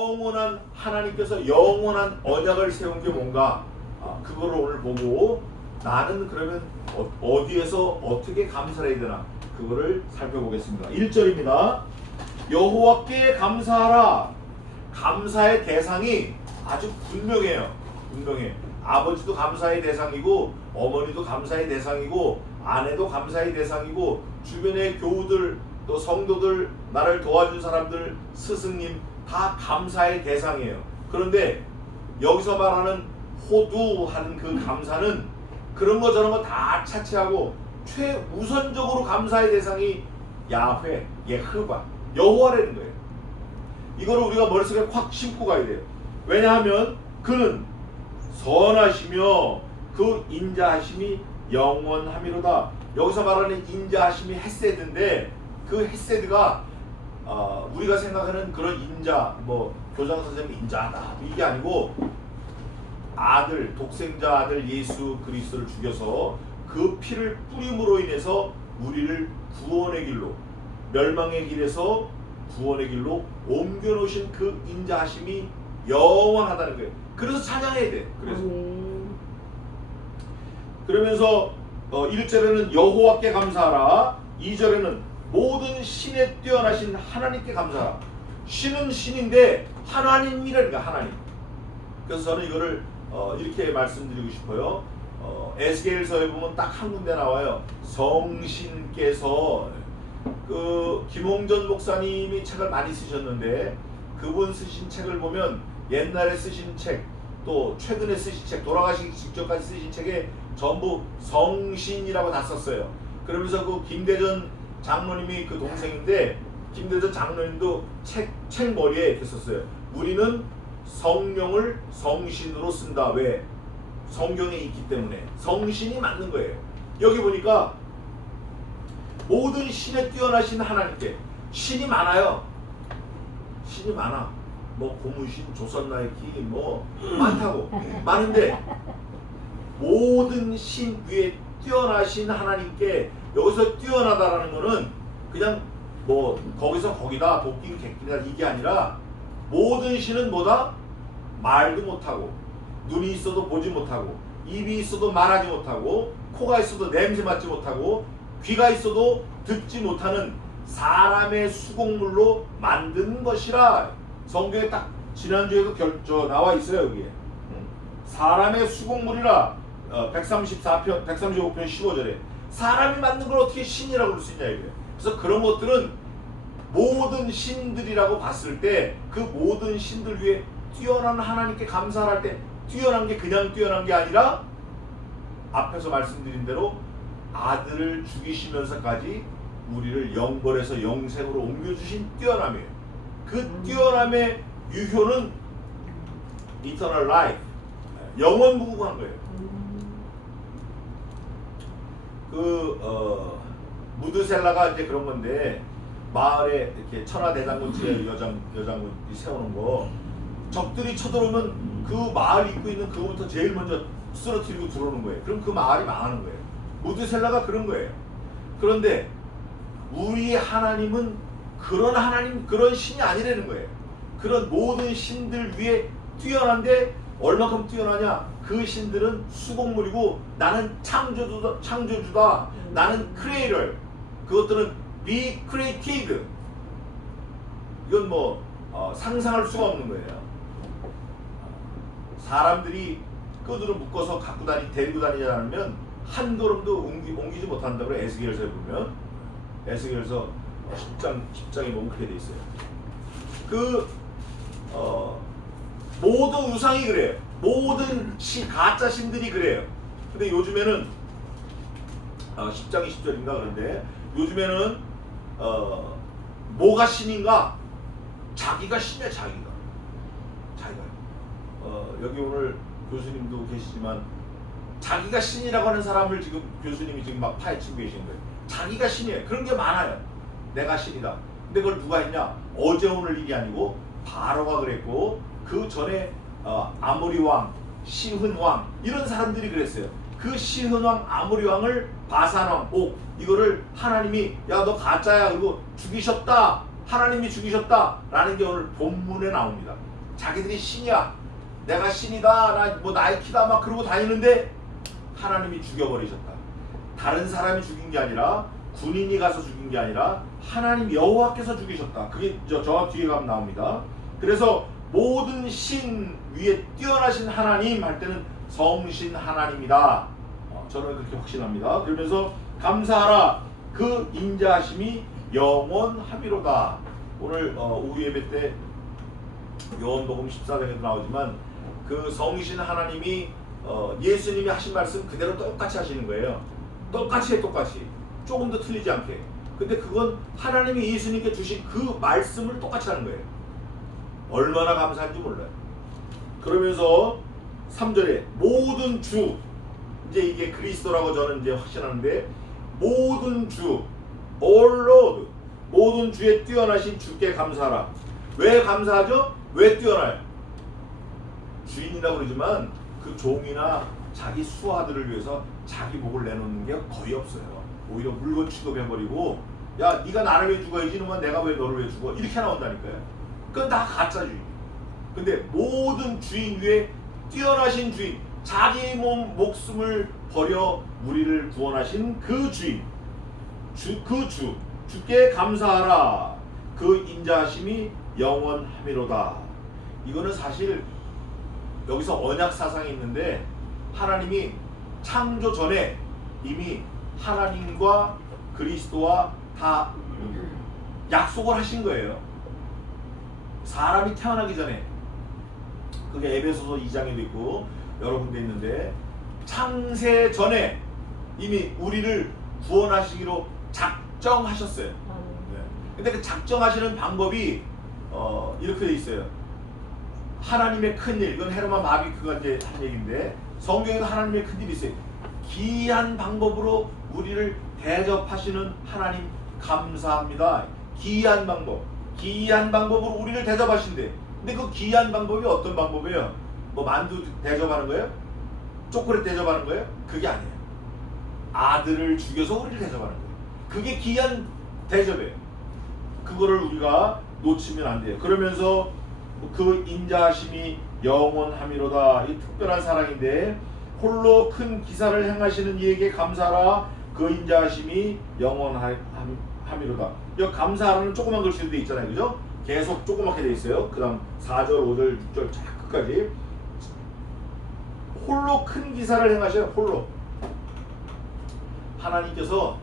영원한 하나님께서 영원한 언약을 세운 게 뭔가 그거를 오늘 보고 나는 그러면 어디에서 어떻게 감사를 해야 되나 그거를 살펴보겠습니다. 1절입니다. 여호와께 감사하라. 감사의 대상이 아주 분명해요. 분명해. 아버지도 감사의 대상이고 어머니도 감사의 대상이고 아내도 감사의 대상이고 주변의 교우들 또 성도들 나를 도와준 사람들 스승님 다 감사의 대상이에요. 그런데 여기서 말하는 호두하는 그 감사는 그런 거 저런 거 다 차치하고 최우선적으로 감사의 대상이 야훼, 예흐바, 여호와라는 거예요. 이거를 우리가 머릿속에 확 심고 가야 돼요. 왜냐하면 그는 선하시며 그 인자하심이 영원함이로다. 여기서 말하는 인자하심이 헤세드인데 그 헤세드가 우리가 생각하는 그런 인자, 뭐 교장 선생님 인자하다 이게 아니고 아들, 독생자 아들 예수 그리스도를 죽여서 그 피를 뿌림으로 인해서 우리를 구원의 길로, 멸망의 길에서 구원의 길로 옮겨놓으신 그 인자하심이 영원하다는 거예요. 그래서 찬양해야 돼. 그래서 그러면서 1절에는 여호와께 감사하라. 2절에는 모든 신에 뛰어나신 하나님께 감사하라. 신은 신인데 하나님이라니까 하나님. 그래서 저는 이거를 이렇게 말씀드리고 싶어요. 에스겔서에 보면 딱 한 군데 나와요. 성신께서 그 김홍전 목사님이 책을 많이 쓰셨는데 그분 쓰신 책을 보면 옛날에 쓰신 책 또 최근에 쓰신 책 돌아가시기 직전까지 쓰신 책에 전부 성신이라고 다 썼어요. 그러면서 그 김대전 장로님이 그 동생인데 김대전 장로님도 책 머리에 이렇게 썼어요. 우리는 성령을 성신으로 쓴다. 왜? 성경에 있기 때문에. 성신이 맞는 거예요. 여기 보니까 모든 신에 뛰어나신 하나님께 신이 많아요. 신이 많아. 뭐 고무신, 조선나이키 뭐 많다고 많은데 모든 신 위에 뛰어나신 하나님께 여기서 뛰어나다라는 거는 그냥 뭐 거기서 거기다 도끼 객기다 이게 아니라 모든 신은 뭐다? 말도 못하고 눈이 있어도 보지 못하고 입이 있어도 말하지 못하고 코가 있어도 냄새 맡지 못하고 귀가 있어도 듣지 못하는 사람의 수곡물로 만든 것이라. 성경에 딱 지난주에도 나와 있어요. 여기에 사람의 수곡물이라 135편 15절에 사람이 만든 걸 어떻게 신이라고 부를 수 있냐 이거예요. 그래서 그런 것들은 모든 신들이라고 봤을 때 그 모든 신들 위에 뛰어난 하나님께 감사할 때 뛰어난 게 그냥 뛰어난 게 아니라 앞에서 말씀드린 대로 아들을 죽이시면서까지 우리를 영벌에서 영생으로 옮겨주신 뛰어남이에요. 그 뛰어남의 유효는 eternal life, 영원 무궁한 거예요. 무드셀라가 이제 그런 건데 마을에 이렇게 천하대장군집에 여장군 세우는 거 적들이 쳐들어오면 그 마을 입고 있는 그거부터 제일 먼저 쓰러뜨리고 들어오는 거예요. 그럼 그 마을이 망하는 거예요. 무드셀라가 그런 거예요. 그런데 우리 하나님은 그런 하나님, 그런 신이 아니라는 거예요. 그런 모든 신들 위에 뛰어난데 얼마큼 뛰어나냐? 그 신들은 수곡물이고 나는 창조주다. 나는 크리에이터. 그것들은 be created. 이건 뭐 상상할 수가 없는 거예요. 사람들이 끈으로 묶어서 데리고 다니지 않으면 한 걸음도 옮기지 못한다고 에스겔서에 보면 에스겔서 10장에 보면 그렇게 돼 있어요. 모든 우상이 그래요. 모든 가짜 신들이 그래요. 근데 요즘에는 10장 20절인가 그런데 요즘에는 뭐가 신인가? 자기가 신이야. 자기가. 여기 오늘 교수님도 계시지만 자기가 신이라고 하는 사람을 지금 교수님이 지금 막 파헤치고 계신 거예요. 자기가 신이에요. 그런 게 많아요. 내가 신이다. 근데 그걸 누가 했냐? 어제 오늘 일이 아니고 바로가 그랬고 그 전에 아모리 왕, 시흔 왕 이런 사람들이 그랬어요. 그 시흔 왕, 아모리 왕을 바산 왕, 이거를 하나님이 야 너 가짜야 그리고 죽이셨다 하나님이 죽이셨다라는 게 오늘 본문에 나옵니다. 자기들이 신이야, 내가 신이다, 나 뭐 나이키다 막 그러고 다니는데 하나님이 죽여버리셨다. 다른 사람이 죽인 게 아니라 군인이 가서 죽인 게 아니라 하나님 여호와께서 죽이셨다. 그게 저 뒤에 가면 나옵니다. 그래서 모든 신 위에 뛰어나신 하나님 할 때는 성신 하나님이다. 저는 그렇게 확신합니다. 그러면서 감사하라, 그 인자하심이 영원하미로다. 오늘 오후 예배 때 요한복음 14장에도 나오지만 그 성신 하나님이 예수님이 하신 말씀 그대로 똑같이 하시는 거예요. 똑같이 해, 똑같이. 조금도 틀리지 않게. 근데 그건 하나님이 예수님께 주신 그 말씀을 똑같이 하는 거예요. 얼마나 감사한지 몰라요. 그러면서 3절에 모든 주, 이제 이게 그리스도라고 저는 이제 확신하는데, 모든 주, all Lord, 모든 주에 뛰어나신 주께 감사하라. 왜 감사하죠? 왜 뛰어나요? 주인이라고 그러지만 그 종이나 자기 수하들을 위해서 자기 목을 내놓는 게 거의 없어요. 오히려 물건 취급해버리고, 야 네가 나를 왜 죽어야지, 놈아 내가 왜 너를 왜 죽어, 이렇게 나온다니까요. 그건 다 가짜 주인. 근데 모든 주인 위에 뛰어나신 주인, 자기 목숨을 버려 우리를 구원하신 그 주인, 주께 감사하라, 그 인자하심이 영원하미로다. 이거는 사실 여기서 언약 사상이 있는데, 하나님이 창조 전에 이미 하나님과 그리스도와 다 약속을 하신 거예요. 사람이 태어나기 전에. 그게 에베소서 2장에도 있고 여러 군데 있는데, 창세 전에 이미 우리를 구원하시기로 작정하셨어요. 네. 근데 그 작정하시는 방법이 이렇게 돼 있어요. 하나님의 큰일, 이건 헤르만 바비크가 이제 한 얘기인데, 성경에도 하나님의 큰일이 있어요. 기이한 방법으로 우리를 대접하시는 하나님 감사합니다. 기이한 방법, 기이한 방법으로 우리를 대접하신대. 근데 그 기이한 방법이 어떤 방법이에요? 뭐 만두 대접하는 거예요? 초콜릿 대접하는 거예요? 그게 아니에요. 아들을 죽여서 우리를 대접하는 거예요. 그게 기이한 대접이에요. 그거를 우리가 놓치면 안 돼요. 그러면서 그 인자하심이 영원하미로다. 이 특별한 사랑인데, 홀로 큰 기사를 행하시는 이에게 감사하라, 그 인자하심이 영원하미로다. 여기 감사하라는 조그만 글씨로 돼 있잖아요, 그죠? 계속 조그맣게 돼 있어요. 그 다음 4절, 5절, 6절 쫙 끝까지. 홀로 큰 기사를 행하셔요. 홀로. 하나님께서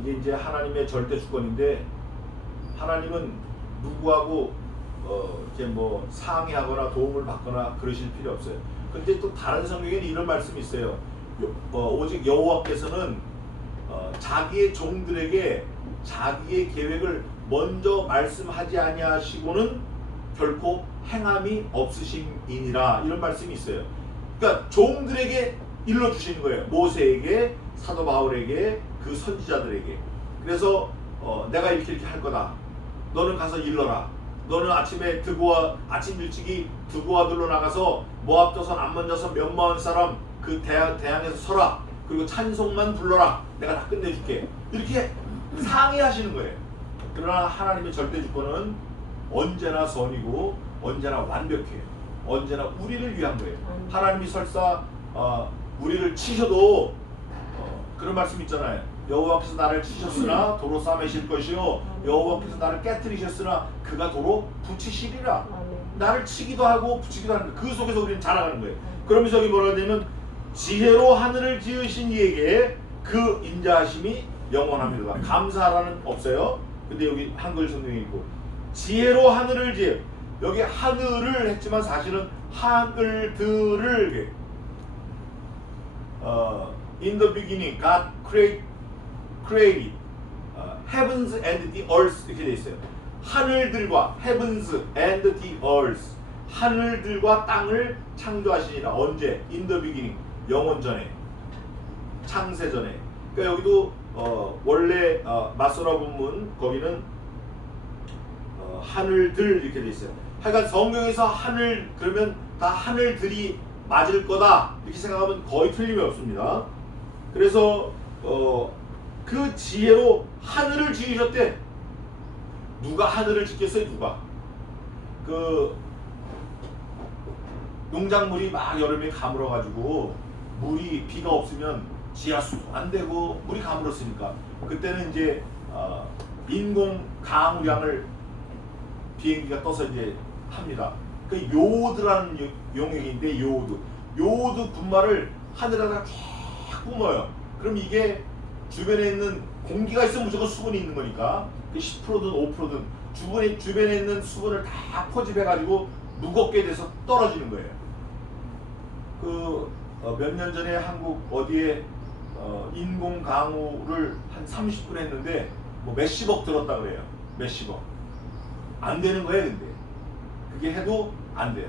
이게 이제 하나님의 절대 주권인데, 하나님은 누구하고 이렇게 뭐 상의하거나 도움을 받거나 그러실 필요 없어요. 근데 또 다른 성경에는 이런 말씀이 있어요. 오직 여호와께서는 자기의 종들에게 자기의 계획을 먼저 말씀하지 아니하시고는 결코 행함이 없으심이니라, 이런 말씀이 있어요. 그러니까 종들에게 일러주시는 거예요. 모세에게, 사도 바울에게, 그 선지자들에게. 그래서 내가 이렇게 할 거다. 너는 가서 일러라. 너는 아침에 아침 일찍이 드고아들로 나가서 모압 조선 암몬 자손 몇만 사람 그 대항에서 서라. 그리고 찬송만 불러라. 내가 다 끝내줄게. 이렇게 상의하시는 거예요. 그러나 하나님의 절대 주권은 언제나 선이고 언제나 완벽해요. 언제나 우리를 위한 거예요. 하나님이 설사 우리를 치셔도 그런 말씀 있잖아요. 여호와께서 나를 치셨으나 도로 싸매실 것이요, 여호와께서 나를 깨뜨리셨으나 그가 도로 붙이시리라. 나를 치기도 하고 붙이기도 하는 거예요. 그 속에서 우리는 자라가는 거예요. 그러면서 여기 뭐라 하냐면, 지혜로 하늘을 지으신 이에게 그 인자하심이 영원합니다. 감사하라는 없어요. 근데 여기 한글 성경이 있고, 지혜로 하늘을 지어. 여기 하늘을 했지만 사실은 하늘들을 in the beginning God created heavens and the earth, 이렇게 돼 있어요. 하늘들과 heavens and the earth, 하늘들과 땅을 창조하시니라. 언제? in the beginning, 영원 전에, 창세 전에. 그러니까 여기도 원래 마소라 본문 거기는 하늘들 이렇게 돼 있어요. 하여간 성경에서 하늘 그러면 다 하늘들이 맞을 거다 이렇게 생각하면 거의 틀림이 없습니다. 그래서 그 지혜로 하늘을 지으셨대. 누가 하늘을 짓겠어요? 누가? 그 농작물이 막 여름에 가물어가지고 물이 비가 없으면 지하수도 안 되고 물이 가물었으니까 그때는 이제 인공 강우량을 비행기가 떠서 이제 합니다. 그 요오드라는 용액인데 요오드 분말을 하늘에다가 쫙 뿜어요. 그럼 이게 주변에 있는 공기가 있으면 무조건 수분이 있는 거니까 그 10%든 5%든 주변에 있는 수분을 다 포집해가지고 무겁게 돼서 떨어지는 거예요. 그 몇 년 전에 한국 어디에 인공 강우를 한 30분 했는데 뭐 몇십억 들었다 그래요. 몇십억. 안 되는 거예요, 근데. 그게 해도 안 돼요.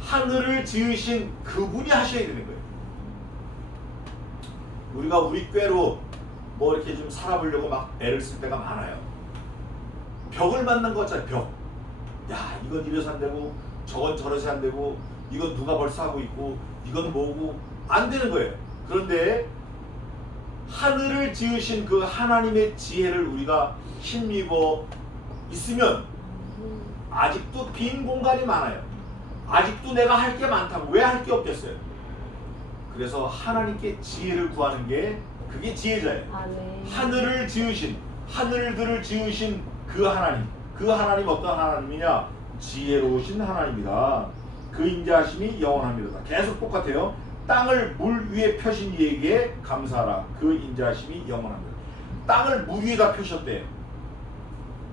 하늘을 지으신 그분이 하셔야 되는 거예요. 우리가 우리 꾀로 뭐 이렇게 좀 살아보려고 막 애를 쓸 때가 많아요. 벽을 만난 거 같잖아요, 벽. 야, 이건 이래서 안 되고, 저건 저래서 안 되고, 이건 누가 벌써 하고 있고, 이건 뭐고, 안 되는 거예요. 그런데 하늘을 지으신 그 하나님의 지혜를 우리가 힘입어 있으면 아직도 빈 공간이 많아요. 아직도 내가 할 게 많다고. 왜 할 게 없겠어요? 그래서 하나님께 지혜를 구하는 게 그게 지혜자예요. 네. 하늘을 지으신, 하늘들을 지으신 그 하나님. 그 하나님 어떤 하나님이냐? 지혜로우신 하나님이다. 그 인자하심이 영원합니다. 계속 똑같아요. 땅을 물 위에 펴신 이에게 감사하라. 그 인자하심이 영원합니다. 땅을 물 위에다 펴셨대요.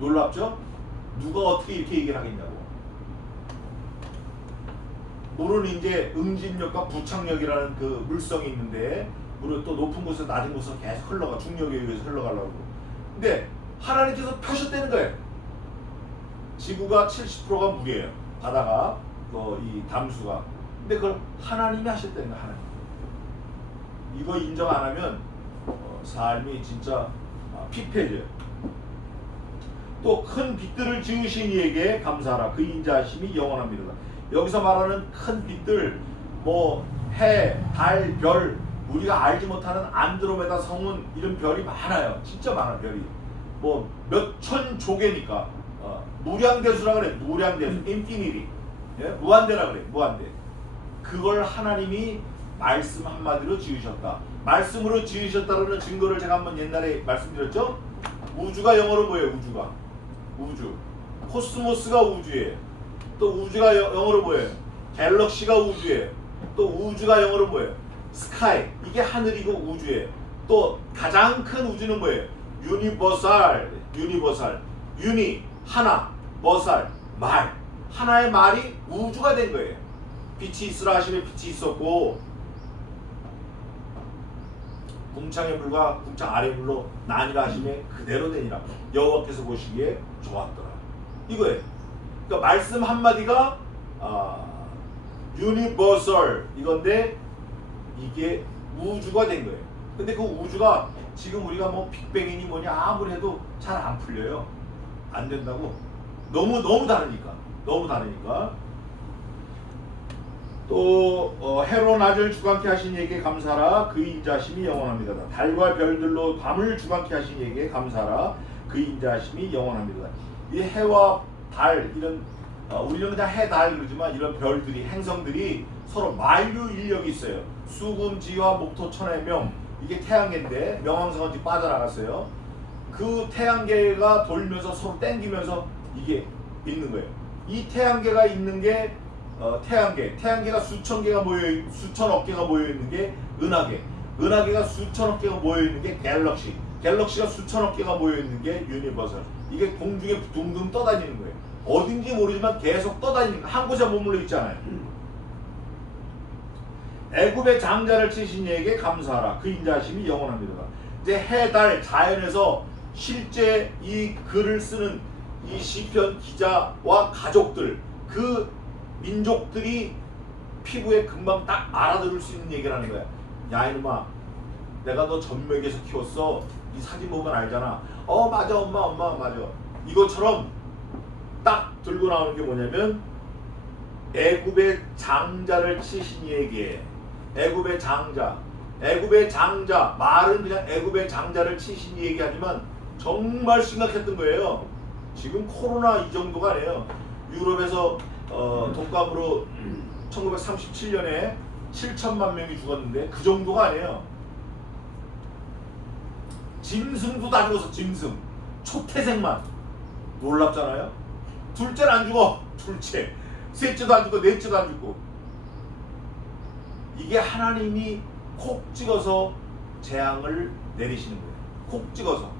놀랍죠? 누가 어떻게 이렇게 얘기를 하겠냐고. 물은 이제 응집력과 부착력이라는 그 물성이 있는데 물은 또 높은 곳에서 낮은 곳으로 계속 흘러가. 중력에 의해서 흘러가려고. 근데 하나님께서 펴셨다는 거예요. 지구가 70%가 물이에요. 바다가 이 담수가. 근데 그걸 하나님이 하셨다는 거예요. 하나님. 이거 인정 안 하면 삶이 진짜 피폐해져요. 또 큰 빛들을 지으신 이에게 감사하라. 그 인자하심이 영원합니다. 여기서 말하는 큰 빛들, 뭐 해, 달, 별, 우리가 알지 못하는 안드로메다 성운 이런 별이 많아요. 진짜 많아요. 별이 뭐 몇천 조개니까 무량대수라 그래. 무량대수, 인피니티. 예? 무한대라 그래. 무한대. 그걸 하나님이 말씀 한마디로 지으셨다. 말씀으로 지으셨다는 증거를 제가 한번 옛날에 말씀드렸죠. 우주가 영어로 뭐예요? 우주가 우주. 코스모스가 우주예요. 또 우주가 영어로 뭐예요? 갤럭시가 우주예요. 또 우주가 영어로 뭐예요? 스카이. 이게 하늘이고 우주예요. 또 가장 큰 우주는 뭐예요? 유니버설. 유니 하나, 버설 말. 하나의 말이 우주가 된 거예요. 빛이 있으라 하시면 빛이 있었고 궁창의 물과 궁창 아래 물로 나뉘라 하시면 그대로 되니라. 여호와께서 보시기에 좋았더라. 이거예요. 그러니까 말씀 한마디가 유니버설 이건데 이게 우주가 된 거예요. 근데 그 우주가 지금 우리가 뭐 빅뱅이니 뭐냐 아무리 해도 잘 안 풀려요. 안 된다고. 너무 다르니까. 너무 다르니까. 또 해로 낮을 주관케 하신 이에게 감사하라. 그 인자하심이 영원합니다. 달과 별들로 밤을 주관케 하신 이에게 감사하라. 그 인자하심이 영원합니다. 이 해와 달 이런 우리는 그냥 해, 달 그러지만 이런 별들이 행성들이 서로 만류 인력이 있어요. 수금, 지화, 목토, 천의 명. 이게 태양계인데 명왕성은 지금 빠져나갔어요. 그 태양계가 돌면서 서로 땡기면서 이게 있는 거예요. 이 태양계가 있는 게 태양계가 수천 개가 수천억 개가 모여 있는 게 은하계가 수천억 개가 모여 있는 게 갤럭시가 수천억 개가 모여 있는 게 유니버설. 이게 공중에 둥둥 떠다니는 거예요. 어딘지 모르지만 계속 떠다니는 거. 한 곳에 머물러 있잖아요. 애굽의 장자를 치신 이에게 감사하라. 그 인자하심이 영원합니다. 이제 해, 달, 자연에서 실제 이 글을 쓰는 이 시편 기자와 가족들, 그 민족들이 피부에 금방 딱 알아들을 수 있는 얘기를 하는 거야. 야 이놈아, 내가 너 전맥에서 키웠어. 이 사진 보면 알잖아. 맞아 엄마 맞아. 이것처럼 딱 들고 나오는 게 뭐냐면 애굽의 장자를 치신 이에게. 애굽의 장자. 애굽의 장자, 말은 그냥 애굽의 장자를 치신 얘기하지만 정말 심각했던 거예요. 지금 코로나 이 정도가 아니에요. 유럽에서 독감으로 1937년에 7천만 명이 죽었는데 그 정도가 아니에요. 짐승도 다 죽었어. 짐승. 초태생만. 놀랍잖아요. 둘째는 안 죽어. 둘째. 셋째도 안 죽고 넷째도 안 죽고. 이게 하나님이 콕 찍어서 재앙을 내리시는 거예요. 콕 찍어서.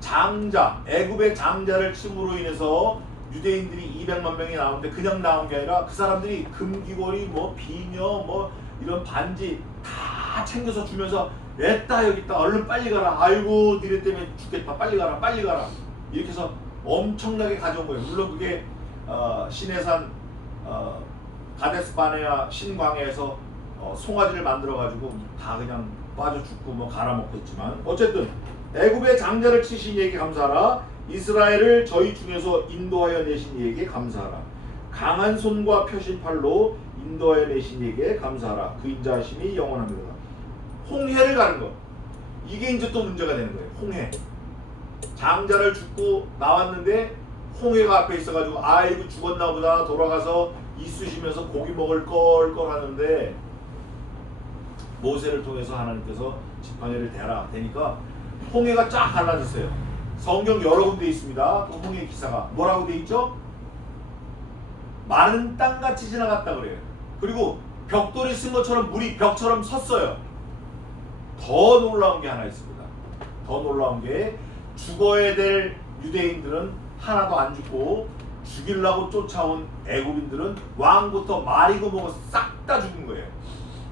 장자, 애굽의 장자를 침으로 인해서 유대인들이 200만 명이 나오는데 그냥 나온 게 아니라 그 사람들이 금귀걸이, 뭐 비녀, 뭐 이런 반지 다 챙겨서 주면서 냈다 여기 있다 얼른 빨리 가라. 아이고 니네 때문에 죽겠다. 빨리 가라 빨리 가라. 이렇게 해서 엄청나게 가져온 거예요. 물론 그게 시내산 가데스 바네아 신광야에서 송아지를 만들어 가지고 다 그냥 빠져 죽고 뭐 갈아먹고 했지만 어쨌든 애굽의 장자를 치신 이에게 감사하라. 이스라엘을 저희 중에서 인도하여 내신 이에게 감사하라. 강한 손과 펴신 팔로 인도하여 내신 이에게 감사하라. 그 인자하심이 영원합니다. 홍해를 가는 거. 이게 이제 또 문제가 되는 거예요. 홍해. 장자를 죽고 나왔는데 홍해가 앞에 있어가지고 아이고 죽었나 보다 돌아가서 이쑤시면서 고기 먹을 걸 하는데 모세를 통해서 하나님께서 지팡이를 대라 되니까 홍해가 쫙 갈라졌어요. 성경 여러 군데 있습니다. 그 홍해 기사가 뭐라고 돼 있죠? 마른 땅같이 지나갔다 그래요. 그리고 벽돌이 쓴 것처럼 물이 벽처럼 섰어요. 더 놀라운 게 하나 있습니다. 더 놀라운 게 죽어야 될 유대인들은 하나도 안 죽고 죽이려고 쫓아온 애굽인들은 왕부터 말이고 뭐고 싹 다 죽은 거예요.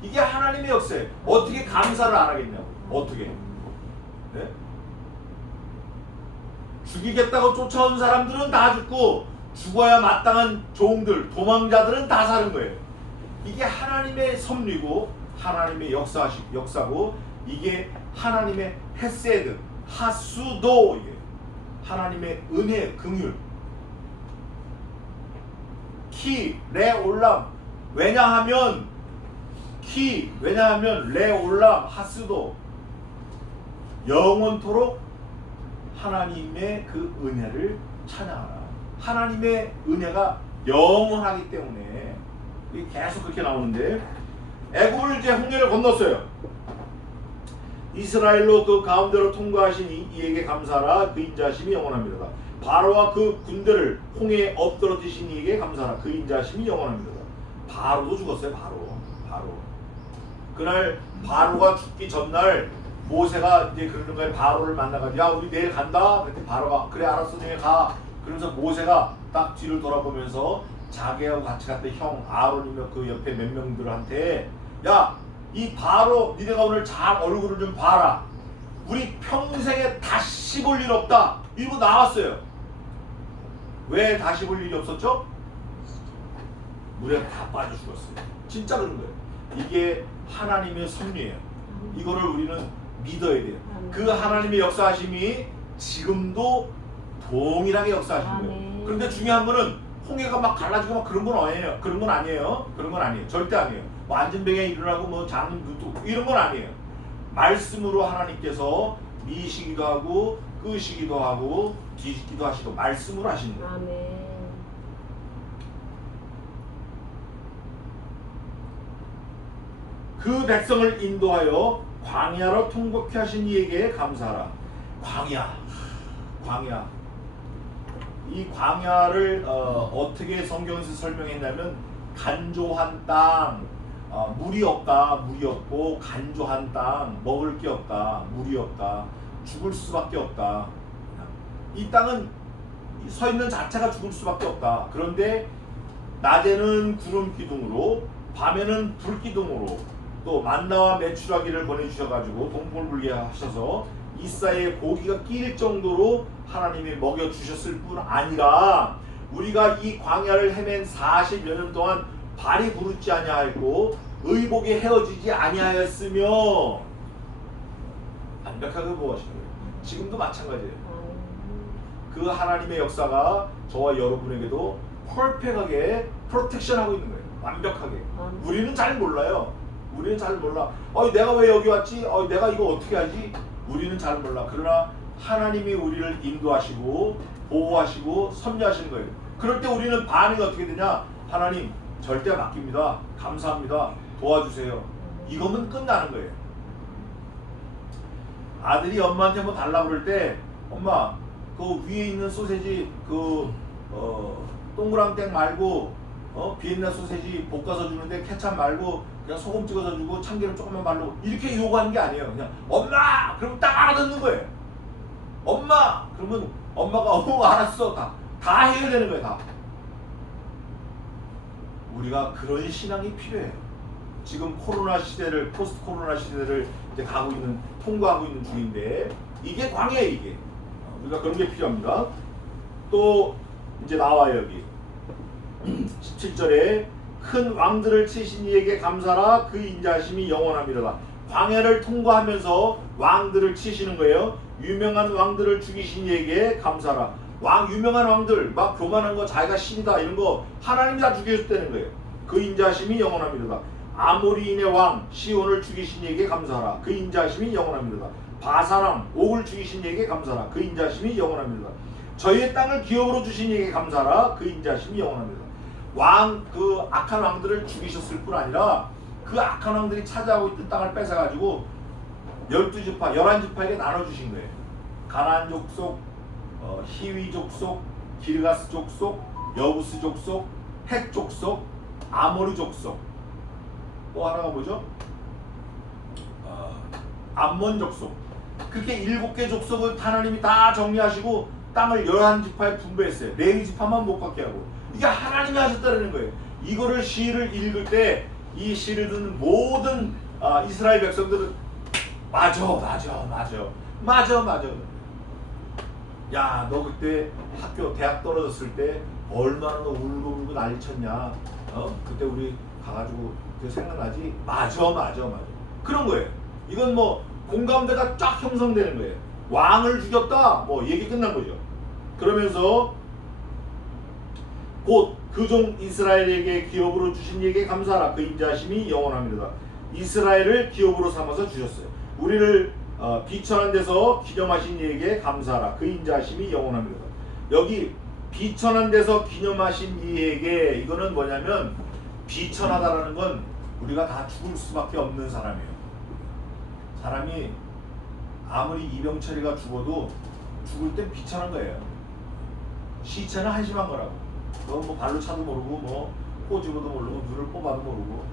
이게 하나님의 역사예요. 어떻게 감사를 안 하겠냐고. 어떻게. 네? 죽이겠다고 쫓아온 사람들은 다 죽고 죽어야 마땅한 종들, 도망자들은 다 사는 거예요. 이게 하나님의 섭리고 하나님의 역사고 이게 하나님의 헤세드, 하수도 이게 하나님의 은혜, 긍휼. 키, 레, 올람. 왜냐하면 레, 올람, 하수도 영원토록 하나님의 그 은혜를 찬양하라. 하나님의 은혜가 영원하기 때문에 계속 그렇게 나오는데 애굽을 이제 홍해를 건넜어요. 이스라엘로 그 가운데로 통과하신 이에게 감사하라. 그 인자하심이 영원합니다. 바로와 그 군대를 홍해에 엎드러지신 이에게 감사하라. 그 인자하심이 영원합니다. 바로도 죽었어요. 바로. 그날 바로가 죽기 전날 모세가 이제 그러는 거예요. 바로를 만나가지고 야 우리 내일 간다. 그랬더니 바로가 그래 알았어 너네 가. 그러면서 모세가 딱 뒤를 돌아보면서 자기하고 같이 갔던 형 아론이며 그 옆에 몇 명들한테 야 이 바로 니네가 오늘 잘 얼굴을 좀 봐라. 우리 평생에 다시 볼 일 없다. 이러고 나왔어요. 왜 다시 볼 일이 없었죠? 물에 다 빠져 죽었어요. 진짜 그런 거예요. 이게 하나님의 섭리예요. 이거를 우리는 믿어야 돼요. 그 하나님의 역사하심이 지금도 동일하게 역사하시는 거예요. 그런데 중요한 거는 홍해가 막 갈라지고 막 그런 건 아니에요. 그런 건 아니에요. 절대 아니에요. 뭐 안전병에 일어나고 뭐 장님 이런 건 아니에요. 말씀으로 하나님께서 미시기도 하고 끄시기도 하고 뒤집기도 하시고 말씀으로 하시는 거예요. 아멘. 그 백성을 인도하여 광야로 통곡케 하신 이에게 감사하라. 광야. 이 광야를 어떻게 성경에서 설명했냐면 간조한 땅, 물이 없고 간조한 땅, 먹을 게 없다, 물이 없다, 죽을 수밖에 없다. 이 땅은 서 있는 자체가 죽을 수밖에 없다. 그런데 낮에는 구름 기둥으로, 밤에는 불 기둥으로 또 만나와 메추라기를 보내주셔가지고 동풍을 불게 하셔서 이 사이에 고기가 끼일 정도로 하나님이 먹여주셨을 뿐 아니라 우리가 이 광야를 헤맨 40여 년 동안 발이 부르지 아니하였고 의복이 헤어지지 아니하였으며 완벽하게 보호하시는 거예요. 지금도 마찬가지예요. 그 하나님의 역사가 저와 여러분에게도 퍼펙하게 프로텍션하고 있는 거예요. 완벽하게. 우리는 잘 몰라요. 우리는 잘 몰라. 내가 왜 여기 왔지? 내가 이거 어떻게 하지? 우리는 잘 몰라. 그러나 하나님이 우리를 인도하시고 보호하시고 섭리하시는 거예요. 그럴 때 우리는 반응이 어떻게 되냐? 하나님 절대 맡깁니다. 감사합니다. 도와주세요. 이거면 끝나는 거예요. 아들이 엄마한테 뭐 달라고 그럴 때 엄마 그 위에 있는 소세지 동그랑땡 말고 비엔나 소세지 볶아서 주는데 케찹 말고 그냥 소금 찍어서 주고 참기름 조금만 바르고 이렇게 요구하는 게 아니에요. 그냥 엄마! 그러면 딱 알아듣는 거예요. 엄마! 그러면 엄마가 알았어. 다 해야 되는 거예요. 다. 우리가 그런 신앙이 필요해요. 지금 코로나 시대를 포스트 코로나 시대를 이제 통과하고 있는 중인데 이게 광야예요. 이게 우리가 그런 게 필요합니다. 또 이제 나와요. 여기 17절에 큰 왕들을 치신 이에게 감사라 그 인자하심이 영원함이로다. 광야를 통과하면서 왕들을 치시는 거예요. 유명한 왕들을 죽이신 이에게 감사라. 유명한 왕들 막 교만한 거 자기가 신이다 이런 거 하나님이 다 죽여줬다는 거예요. 그 인자하심이 영원함이로다. 아모리인의 왕 시온을 죽이신 이에게 감사라. 그 인자하심이 영원함이로다. 바사랑 옥을 죽이신 이에게 감사라. 그 인자하심이 영원함이로다. 저희의 땅을 기업으로 주신 이에게 감사라. 그 인자하심이 영원합니다. 그 악한 왕들을 죽이셨을 뿐 아니라 그 악한 왕들이 차지하고 있던 땅을 뺏어가지고 12지파, 11지파에게 나눠주신 거예요. 가나안 족속, 히위 족속, 기르가스 족속, 여부스 족속, 헷 족속, 아모리 족속. 또 하나가 뭐죠? 암몬 족속. 그렇게 7개 족속을 하나님이 다 정리하시고 땅을 11지파에 분배했어요. 레위 지파만 못 갖게 하고. 이게 하나님이 하셨다는 거예요. 이거를 시를 읽을 때 이 시를 듣는 모든 이스라엘 백성들은 맞아. 야, 너 그때 대학 떨어졌을 때 얼마나 너 울고 난리 쳤냐. 그때 우리 가가지고 그 생각나지? 맞아. 그런 거예요. 이건 뭐 공감대가 쫙 형성되는 거예요. 왕을 죽였다. 뭐 얘기 끝난 거죠. 그러면서 곧 그 종 이스라엘에게 기업으로 주신 이에게 감사하라. 그 인자하심이 영원합니다. 이스라엘을 기업으로 삼아서 주셨어요. 우리를 비천한 데서 기념하신 이에게 감사하라. 그 인자하심이 영원합니다. 여기 비천한 데서 기념하신 이에게 이거는 뭐냐면 비천하다라는 건 우리가 다 죽을 수밖에 없는 사람이에요. 사람이 아무리 이병철이가 죽어도 죽을 땐 비천한 거예요. 시체는 한심한 거라고. 너 뭐 발로 차도 모르고 뭐 꼬집어도 모르고 눈을 뽑아도 모르고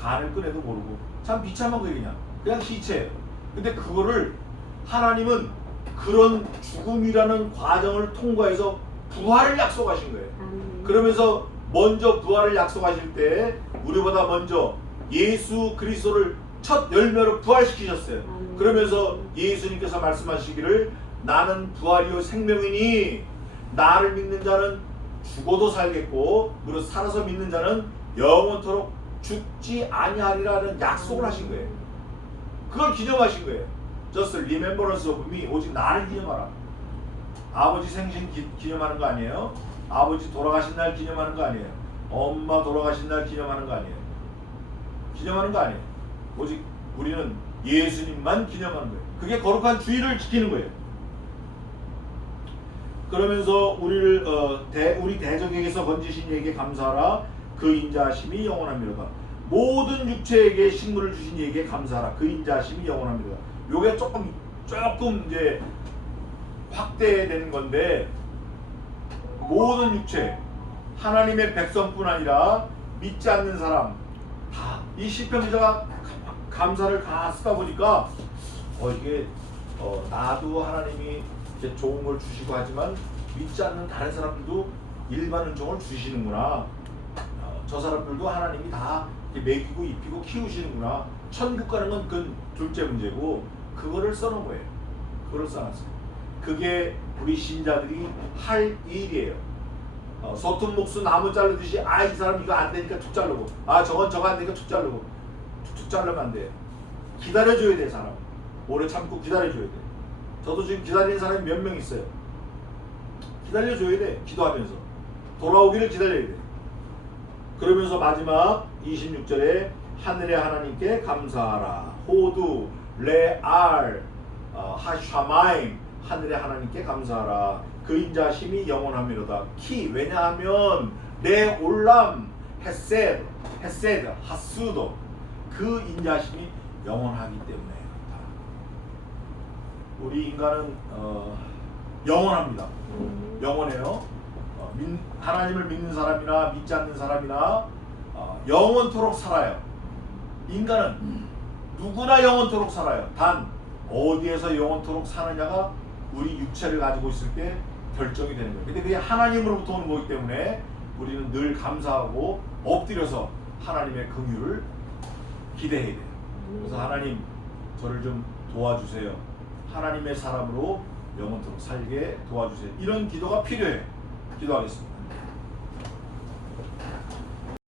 간을 꺼내도 모르고 참 비참한 거예요. 그냥 시체예요. 근데 그거를 하나님은 그런 죽음이라는 과정을 통과해서 부활을 약속하신 거예요. 그러면서 먼저 부활을 약속하실 때 우리보다 먼저 예수 그리스도를 첫 열매로 부활시키셨어요. 그러면서 예수님께서 말씀하시기를 나는 부활이요 생명이니 나를 믿는 자는 죽어도 살겠고 그리고 살아서 믿는 자는 영원토록 죽지 아니하리라는 약속을 하신 거예요. 그걸 기념하신 거예요. Just remembrance of me. 오직 나를 기념하라. 아버지 생신 기념하는 거 아니에요? 아버지 돌아가신 날 기념하는 거 아니에요? 엄마 돌아가신 날 기념하는 거 아니에요? 기념하는 거 아니에요? 오직 우리는 예수님만 기념하는 거예요. 그게 거룩한 주의를 지키는 거예요. 그러면서 우리를 우리 대적에게서 건지신 이에게 감사하라. 그 인자하심이 영원합니다. 모든 육체에게 식물을 주신 이에게 감사하라. 그 인자하심이 영원합니다. 요게 조금 이제 확대되는 건데 모든 육체 하나님의 백성뿐 아니라 믿지 않는 사람 다 이 시편 기자가 감사를 다 쓰다 보니까 이게 나도 하나님이 이제 좋은 걸 주시고 하지만 믿지 않는 다른 사람들도 일반 은총을 주시는구나. 저 사람들도 하나님이 다 먹이고 입히고 키우시는구나. 천국 가는 건 그건 둘째 문제고 그거를 써놓은 거예요. 그걸 써놨어요. 그게 우리 신자들이 할 일이에요. 소금 목수 나무 자르듯이 이 사람 이거 안 되니까 툭 자르고 저건 저거 안 되니까 툭 자르고 툭툭 자르면 안 돼요. 기다려줘야 돼. 사람 오래 참고 기다려줘야 돼. 저도 지금 기다리는 사람이 몇 명 있어요. 기다려줘야 돼. 기도하면서 돌아오기를 기다려야 돼. 그러면서 마지막 26절에 하늘의 하나님께 감사하라. 호두 레알 하샤마임 하늘의 하나님께 감사하라. 그 인자심이 영원하미로다. 키 왜냐하면 레올람 헤세드 하수도 그 인자심이 영원하기 때문에 그렇다. 우리 인간은 영원합니다. 영원해요. 하나님을 믿는 사람이나 믿지 않는 사람이나 영원토록 살아요. 인간은 누구나 영원토록 살아요. 단 어디에서 영원토록 사느냐가 우리 육체를 가지고 있을 때 결정이 되는 거예요. 근데 그게 하나님으로부터 오는 거기 때문에 우리는 늘 감사하고 엎드려서 하나님의 긍휼을 기대해야 돼요. 그래서 하나님 저를 좀 도와주세요. 하나님의 사람으로 영원토록 살게 도와주세요. 이런 기도가 필요해요. 기도하겠습니다.